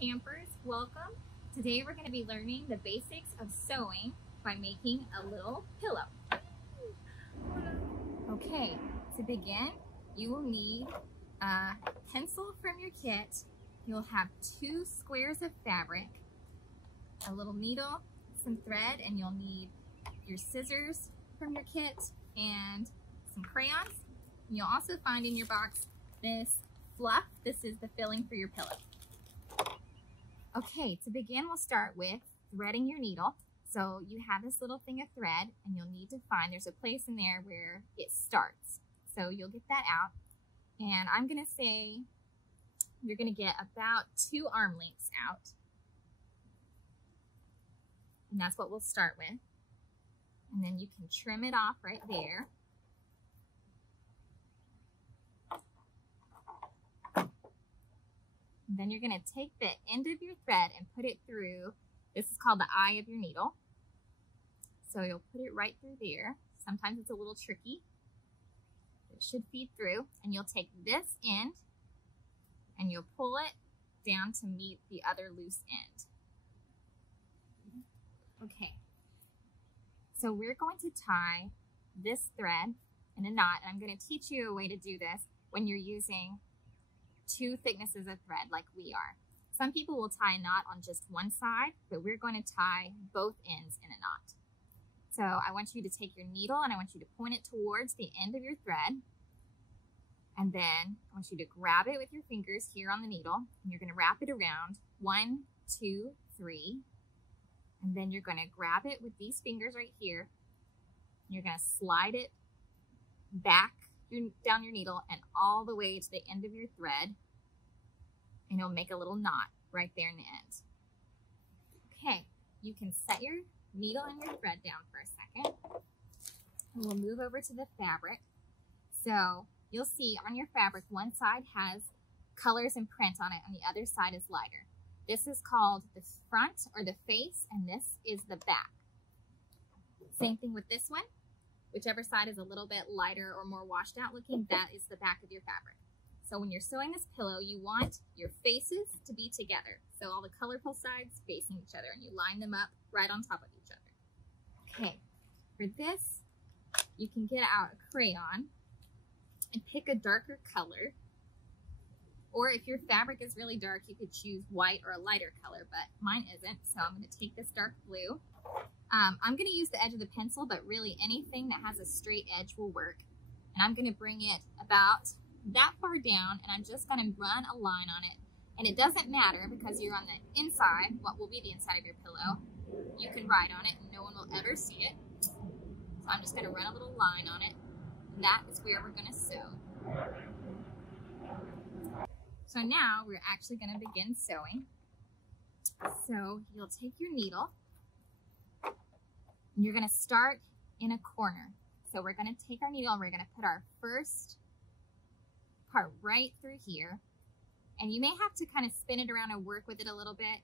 campers, welcome. Today we're going to be learning the basics of sewing by making a little pillow. Okay, to begin, you will need a pencil from your kit. You'll have 2 squares of fabric, a little needle, some thread, and you'll need your scissors from your kit and some crayons. You'll also find in your box this fluff. This is the filling for your pillow. Okay, to begin, we'll start with threading your needle. So you have this little thing of thread, and you'll need to find, there's a place in there where it starts. So you'll get that out. And I'm gonna say you're gonna get about 2 arm lengths out. And that's what we'll start with. And then you can trim it off right there. And then you're going to take the end of your thread and put it through, this is called the eye of your needle. So you'll put it right through there. Sometimes it's a little tricky. It should feed through. And you'll take this end and you'll pull it down to meet the other loose end. Okay. So we're going to tie this thread in a knot. And I'm going to teach you a way to do this when you're using 2 thicknesses of thread like we are. Some people will tie a knot on just one side, but we're going to tie both ends in a knot. So I want you to take your needle and I want you to point it towards the end of your thread. And then I want you to grab it with your fingers here on the needle, and you're going to wrap it around 1, 2, 3. And then you're going to grab it with these fingers right here. You're going to slide it back down your needle and all the way to the end of your thread, and you'll make a little knot right there in the end. Okay, you can set your needle and your thread down for a second, and we'll move over to the fabric. So you'll see on your fabric, one side has colors and print on it, and the other side is lighter. This is called the front or the face, and this is the back. Same thing with this one. Whichever side is a little bit lighter or more washed out looking, that is the back of your fabric. So when you're sewing this pillow, you want your faces to be together. So all the colorful sides facing each other, and you line them up right on top of each other. Okay, for this, you can get out a crayon and pick a darker color. Or if your fabric is really dark, you could choose white or a lighter color, but mine isn't. So I'm gonna take this dark blue. I'm going to use the edge of the pencil, but really anything that has a straight edge will work. And I'm going to bring it about that far down, and I'm just going to run a line on it. And it doesn't matter because you're on the inside, what will be the inside of your pillow. You can write on it and no one will ever see it. So I'm just going to run a little line on it. And that is where we're going to sew. So now we're actually going to begin sewing. So you'll take your needle. You're going to start in a corner. So we're going to take our needle and we're going to put our first part right through here. And you may have to kind of spin it around and work with it a little bit.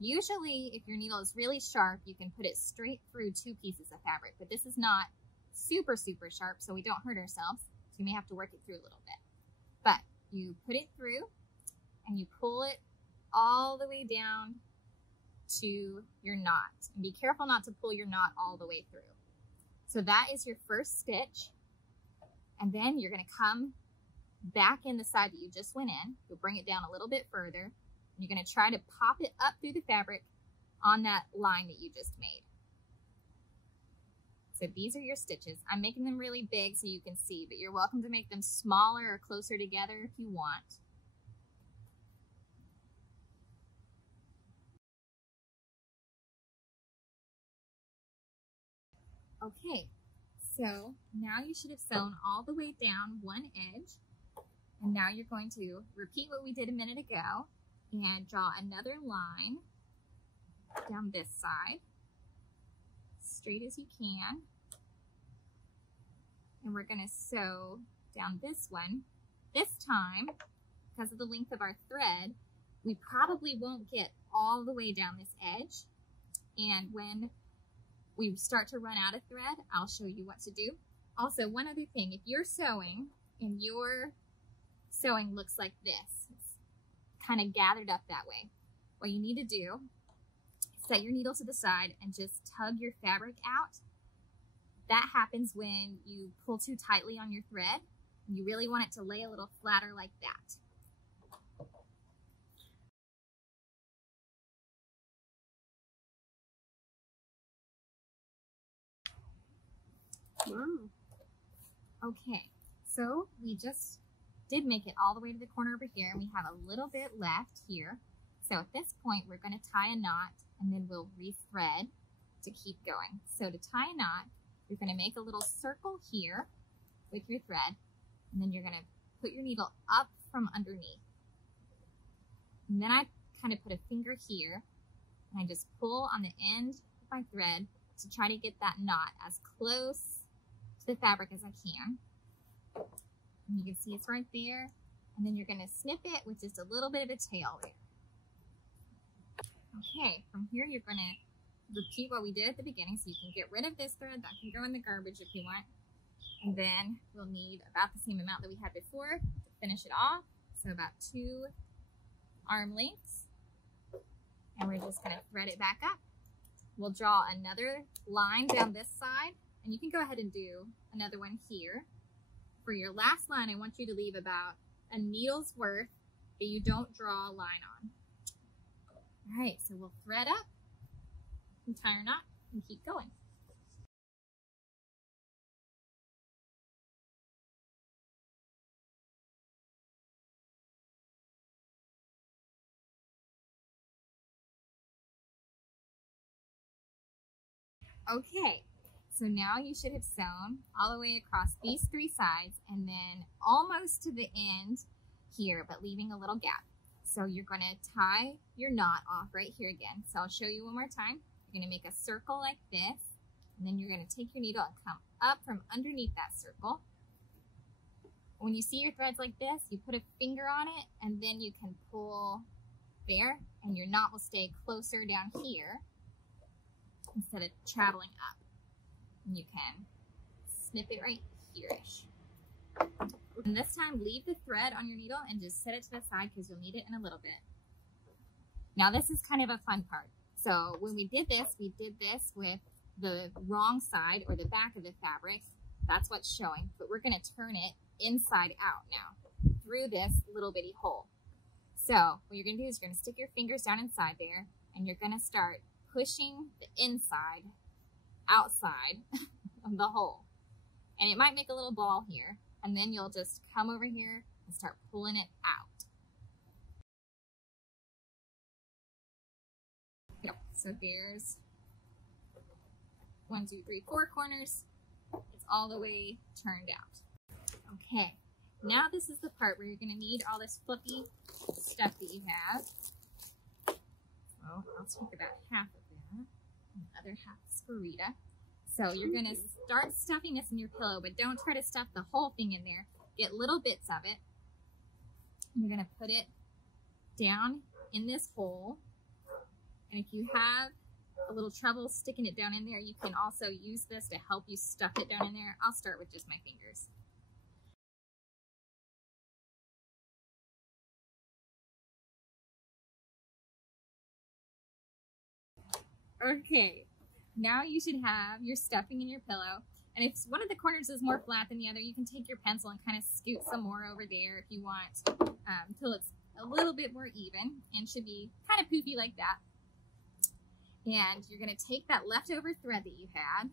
Usually, if your needle is really sharp, you can put it straight through 2 pieces of fabric. But this is not super, super sharp, so we don't hurt ourselves. So you may have to work it through a little bit. But you put it through and you pull it all the way down to your knot, and be careful not to pull your knot all the way through. So that is your first stitch, and then you're going to come back in the side that you just went in. You'll bring it down a little bit further, and you're going to try to pop it up through the fabric on that line that you just made. So these are your stitches. I'm making them really big so you can see, but you're welcome to make them smaller or closer together if you want. Okay, so now you should have sewn all the way down one edge, and now you're going to repeat what we did a minute ago and draw another line down this side, straight as you can, and we're going to sew down this one. This time, because of the length of our thread, we probably won't get all the way down this edge, and when we start to run out of thread, I'll show you what to do. Also, one other thing, if you're sewing and your sewing looks like this, it's kind of gathered up that way. What you need to do, set your needle to the side and just tug your fabric out. That happens when you pull too tightly on your thread. You really want it to lay a little flatter like that. Wow. Okay, so we just did make it all the way to the corner over here, and we have a little bit left here. So at this point, we're going to tie a knot, and then we'll rethread to keep going. So to tie a knot, you're going to make a little circle here with your thread, and then you're going to put your needle up from underneath. And then I kind of put a finger here, and I just pull on the end of my thread to try to get that knot as close to the fabric as I can. And you can see it's right there. And then you're going to snip it with just a little bit of a tail there. Okay, from here you're going to repeat what we did at the beginning, so you can get rid of this thread. That can go in the garbage if you want. And then we'll need about the same amount that we had before to finish it off. So about 2 arm lengths. And we're just going to thread it back up. We'll draw another line down this side, and you can go ahead and do another one here. For your last line, I want you to leave about a needle's worth that you don't draw a line on. All right, so we'll thread up and tie our knot and keep going. Okay, so now you should have sewn all the way across these 3 sides and then almost to the end here, but leaving a little gap. So you're going to tie your knot off right here again. So I'll show you one more time. You're going to make a circle like this, and then you're going to take your needle and come up from underneath that circle. When you see your threads like this, you put a finger on it, and then you can pull there, and your knot will stay closer down here instead of traveling up. And you can snip it right here-ish. And this time, leave the thread on your needle and just set it to the side because you'll need it in a little bit. Now this is kind of a fun part. So when we did this with the wrong side or the back of the fabric. That's what's showing, but we're going to turn it inside out now through this little bitty hole. So what you're going to do is you're going to stick your fingers down inside there, and you're going to start pushing the inside outside of the hole. And it might make a little ball here, and then you'll just come over here and start pulling it out. Yep. So there's 1, 2, 3, 4 corners. It's all the way turned out. Okay, now this is the part where you're going to need all this fluffy stuff that you have. So I'll take about half of that, and the other half is for Rita. So you're going to start stuffing this in your pillow, but don't try to stuff the whole thing in there. Get little bits of it. You're going to put it down in this hole. And if you have a little trouble sticking it down in there, you can also use this to help you stuff it down in there. I'll start with just my fingers. Okay, now you should have your stuffing in your pillow. And if one of the corners is more flat than the other, you can take your pencil and kind of scoot some more over there if you want, until it's a little bit more even and should be kind of poofy like that. And you're going to take that leftover thread that you had,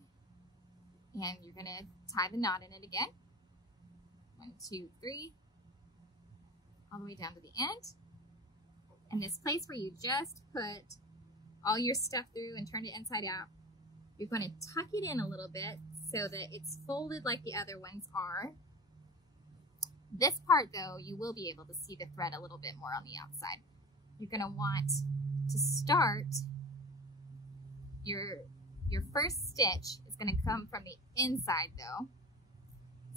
and you're going to tie the knot in it again. 1, 2, 3, all the way down to the end. And this place where you just put all your stuff through and turned it inside out, you're going to tuck it in a little bit so that it's folded like the other ones are. This part, though, you will be able to see the thread a little bit more on the outside. You're going to want to start your first stitch is going to come from the inside, though.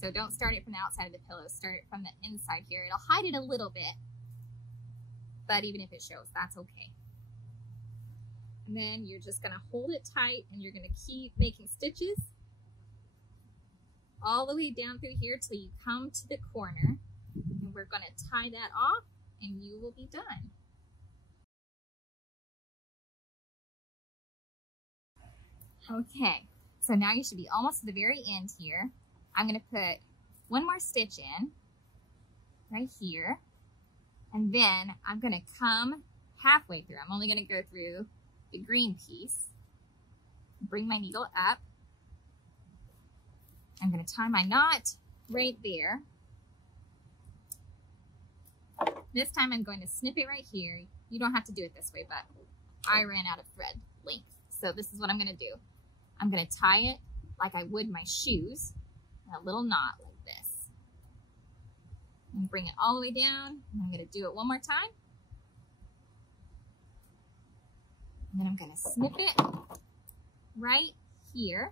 So don't start it from the outside of the pillow. Start it from the inside here. It'll hide it a little bit, but even if it shows, that's okay. And then you're just going to hold it tight, and you're going to keep making stitches all the way down through here till you come to the corner. And we're going to tie that off and you will be done. Okay, so now you should be almost to the very end here. I'm going to put one more stitch in right here, and then I'm going to come halfway through. I'm only going to go through the green piece. Bring my needle up. I'm going to tie my knot right there. This time I'm going to snip it right here. You don't have to do it this way, but I ran out of thread length. So this is what I'm going to do. I'm going to tie it like I would my shoes, in a little knot like this. And bring it all the way down. And I'm going to do it one more time. And then I'm going to snip it right here.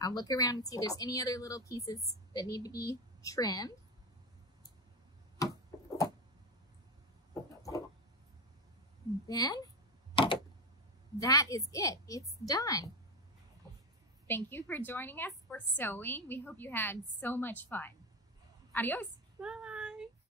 I'll look around and see if there's any other little pieces that need to be trimmed. And then that is it. It's done. Thank you for joining us for sewing. We hope you had so much fun. Adios. Bye.